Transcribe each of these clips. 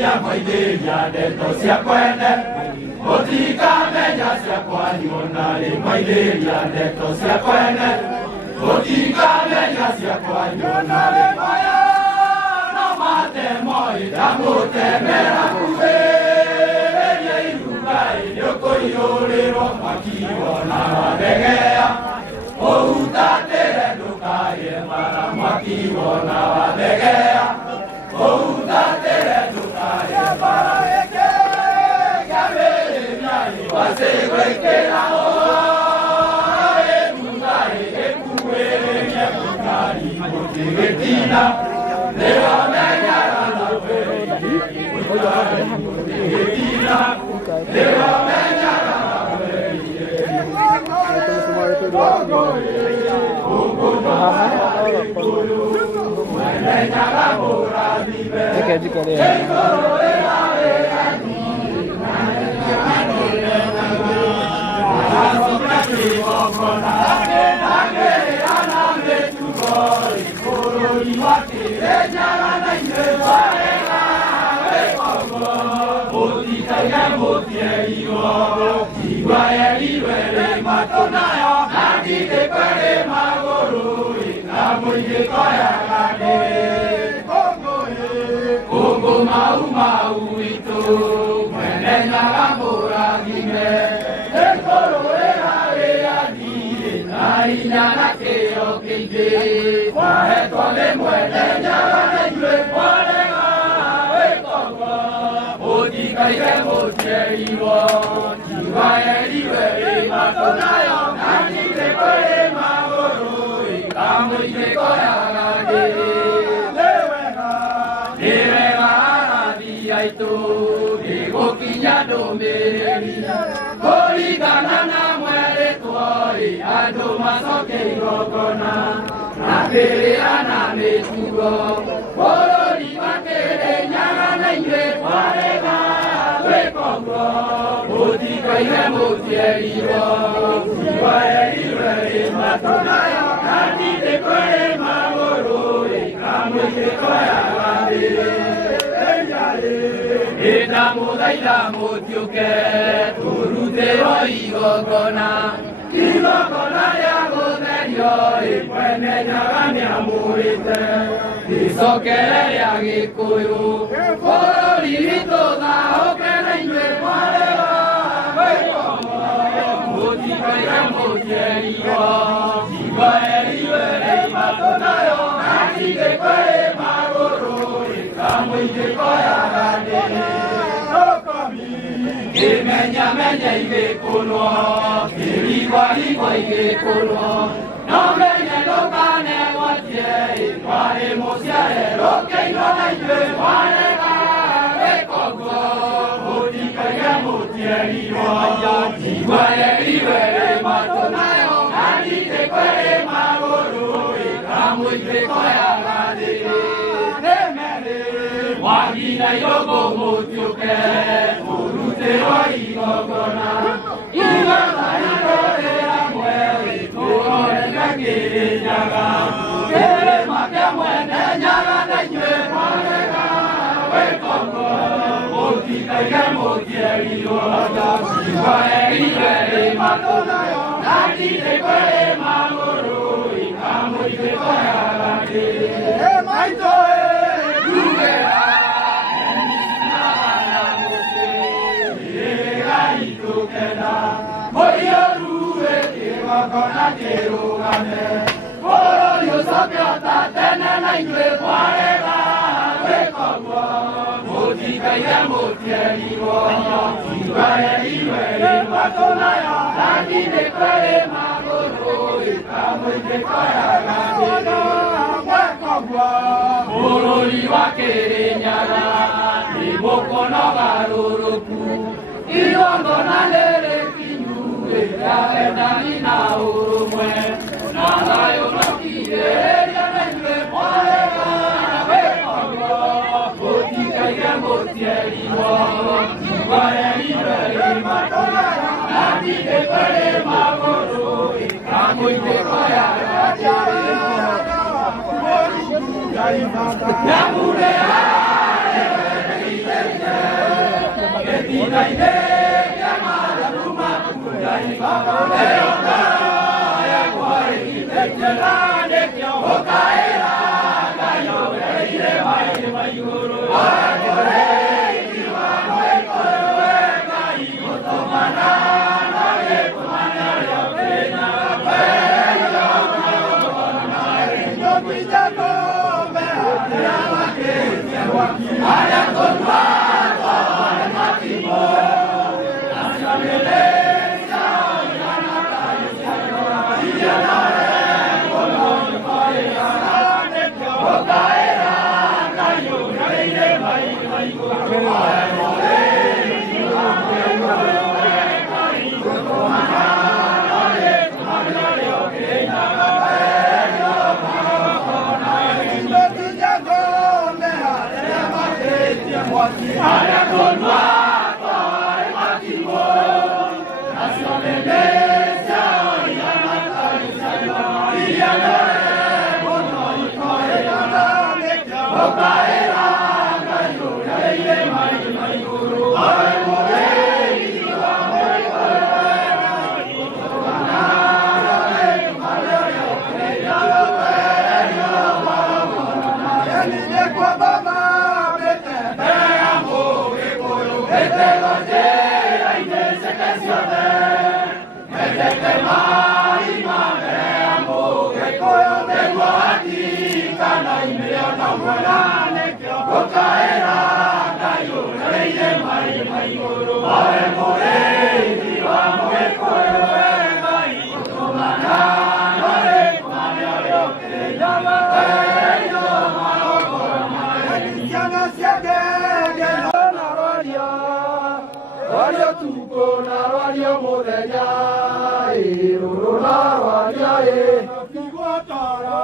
ya de to sia kwene oti ka me ya sia kwa yona le mai le ya de to sia kwene oti ka me ya sia kwa yona le maya no mate moi da mo te me ra ku e ye ru kai yo ko yo le ro ma ki ona de ge ya o uta te do ka ye mara ma ki ona de ge ya o uta te do ka ye mara ye ke ya me ya ni wa se we ke la o e mu ga e ku e ye ku ka ri mo ti ge ti na le wa me ya ra la we ku ga ri mo ti ge ti na le wa me ya ra la we Namune Ine yamara kuma kudai eoka ya kwai kitela ne kyo kaera kayo ile mai mai guru akore iwa mai kore kai otomana na le kumana yo pena yo na yo pitako me ala ke ala konwa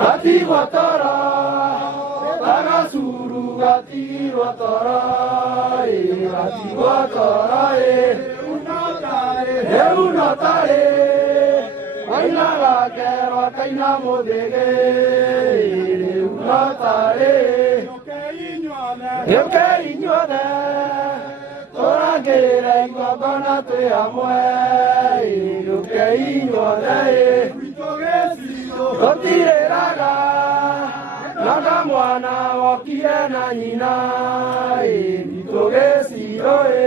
Gati watara, bagasuru gati watara, unatare, aina la kero kaina modege, unatare, yo que inyone, tora kere igabana te amwe, yo que inyone. Totire raga, naga mwana wakie na nyina, bitoge siroe,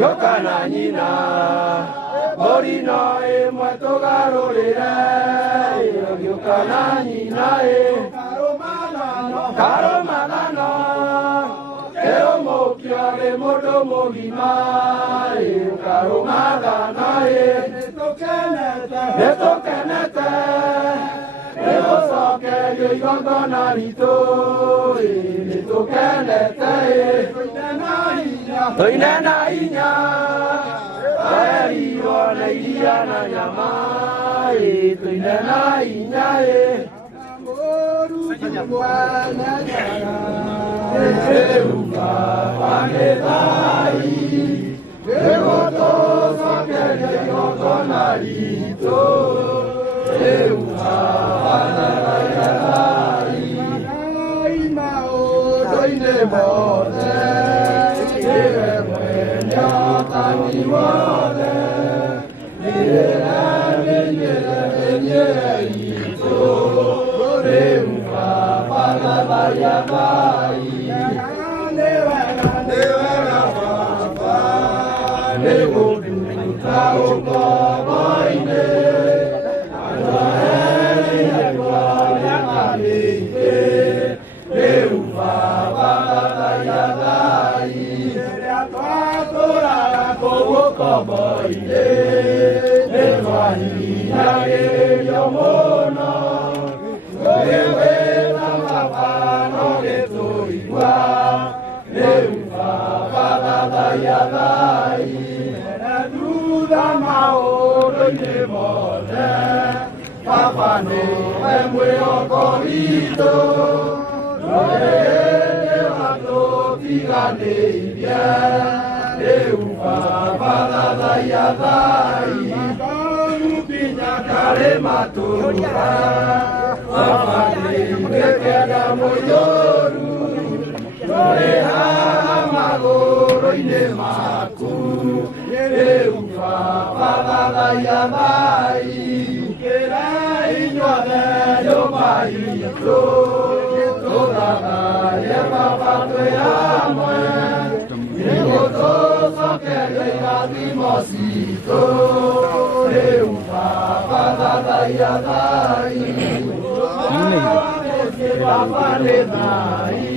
yoka na nyina, borino mweto garorire, yoka na nyina karo malano, kero mokyo de modo mogima, karo malano Neto kenete, neto soke yo yogona rito, neto kenete, toine na inya, eri wana iria na nyama, toine na inya moru jumwana nyara, euka wanedai. Devoto sakere yogonarito, euha vanarayai, naimao doine mode, ire mwenya taniwode, ire euha vanarayai. Papa no emwe okorito, noele mato tigane ibia, eupa balada yadai, kamupinya kare matura, papa ne keda moyoru, noele hamagoro ine. maku Eufa Pala Yamai Kera Inyone Yomai Toda Yama Patoyamwe Yemoto Soke Yadimosito Eufa Pala Yamai Papa le mai,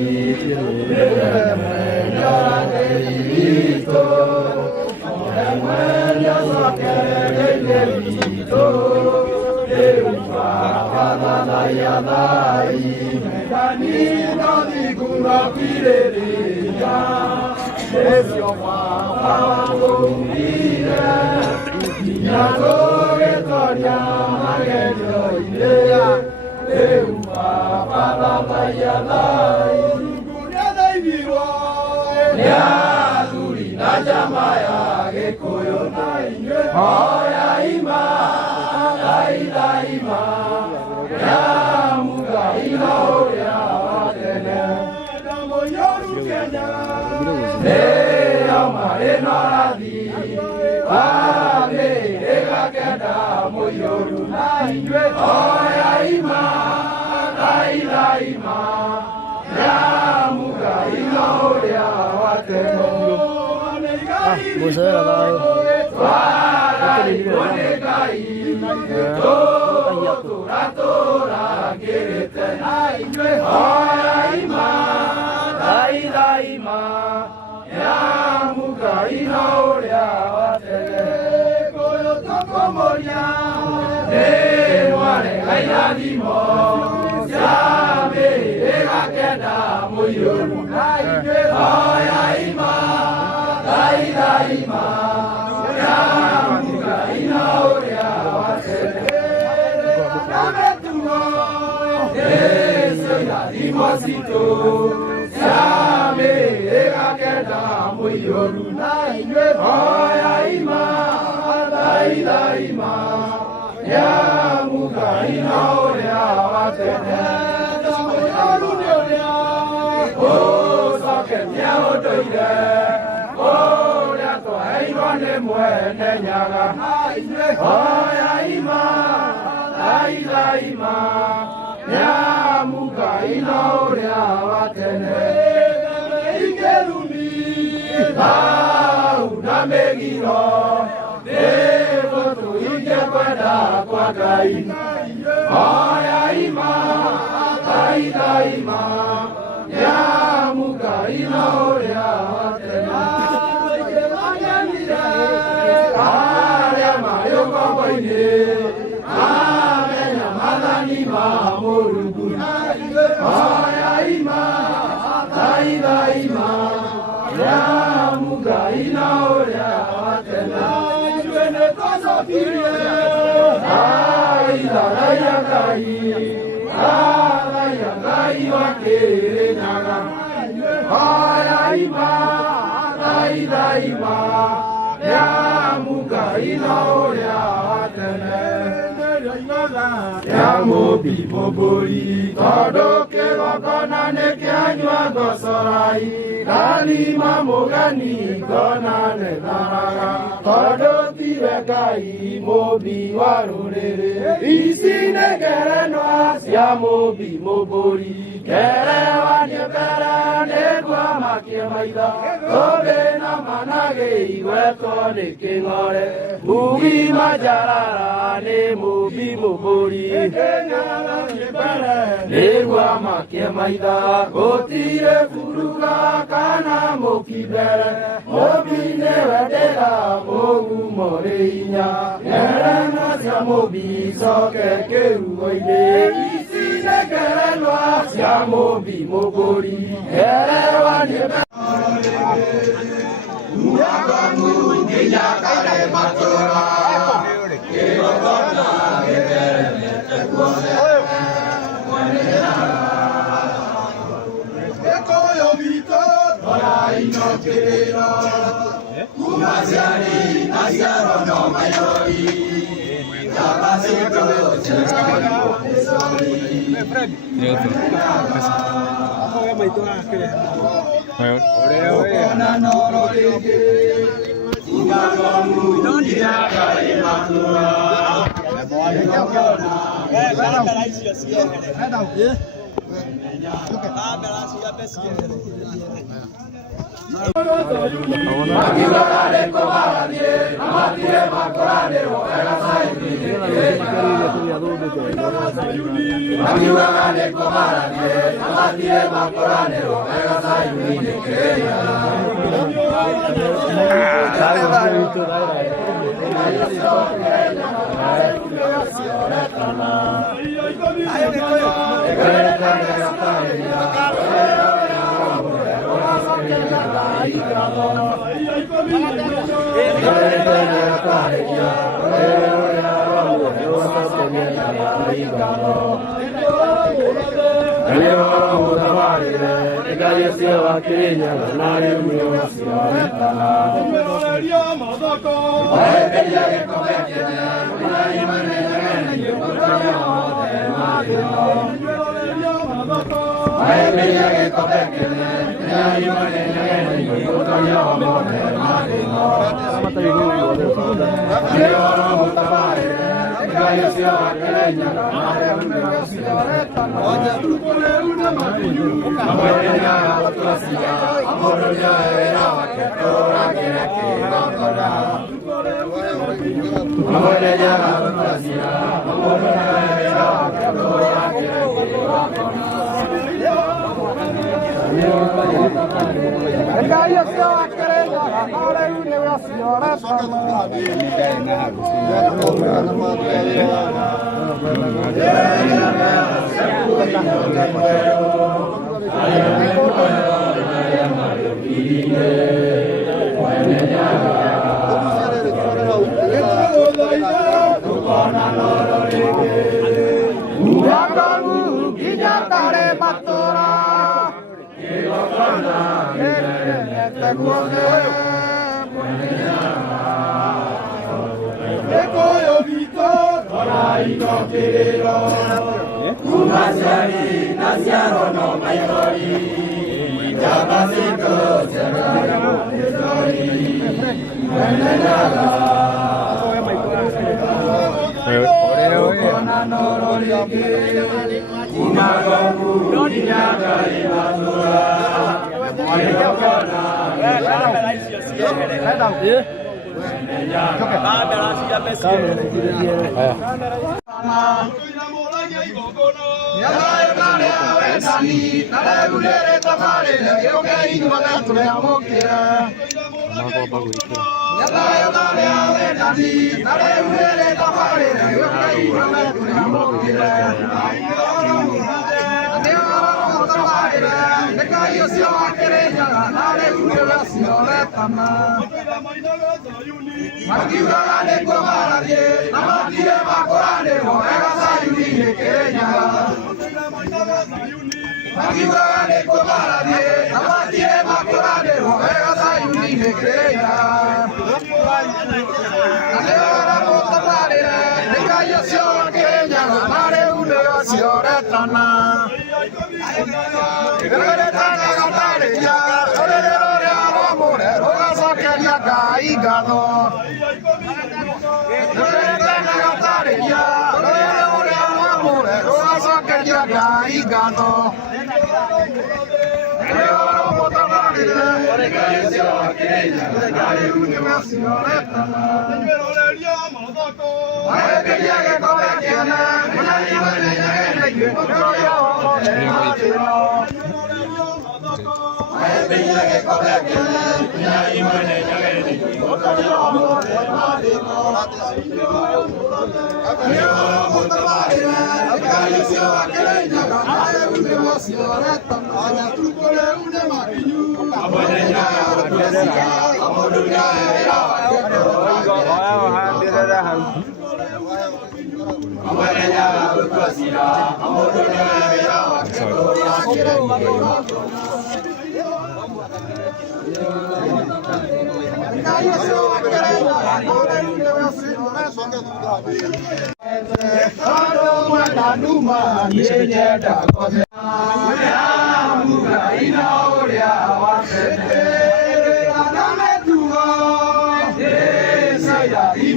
Duma,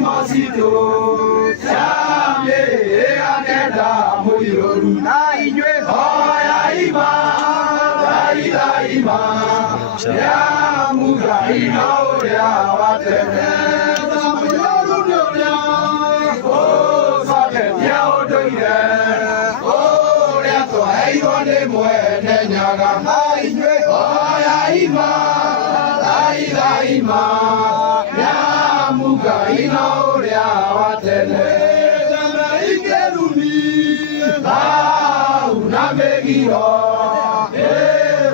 mosito Shamye akeda moyoru Aijwe Oya ima Daida ima Ya muga ina oya watene Moyoru nyonya Oh sake ya odoire Oh reato aivone muene nyaga Aijwe Oya ima Daida ima Ya muga ina oya watene Ikerumi Unamegiro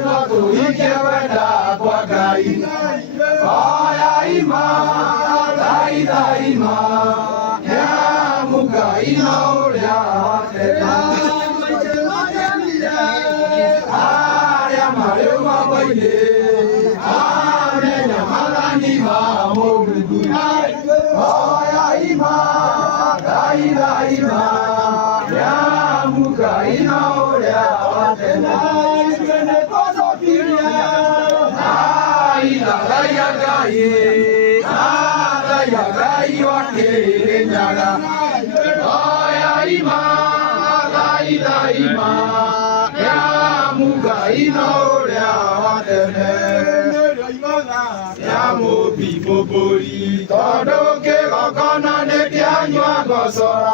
Moto ikeweda kwa gai Oya ima Daida ima Ya muga ina oya watene Aya mareu maboide Amenya malani mamogudu Oya ima Daida ima Ya muga ina oya watene Daida gaya gaye Daida gayi wakere nyaga Oya ima Daida ima Ya muga ina oya watene Ya mobi mobori Todo ke kokona ne kianywa gosora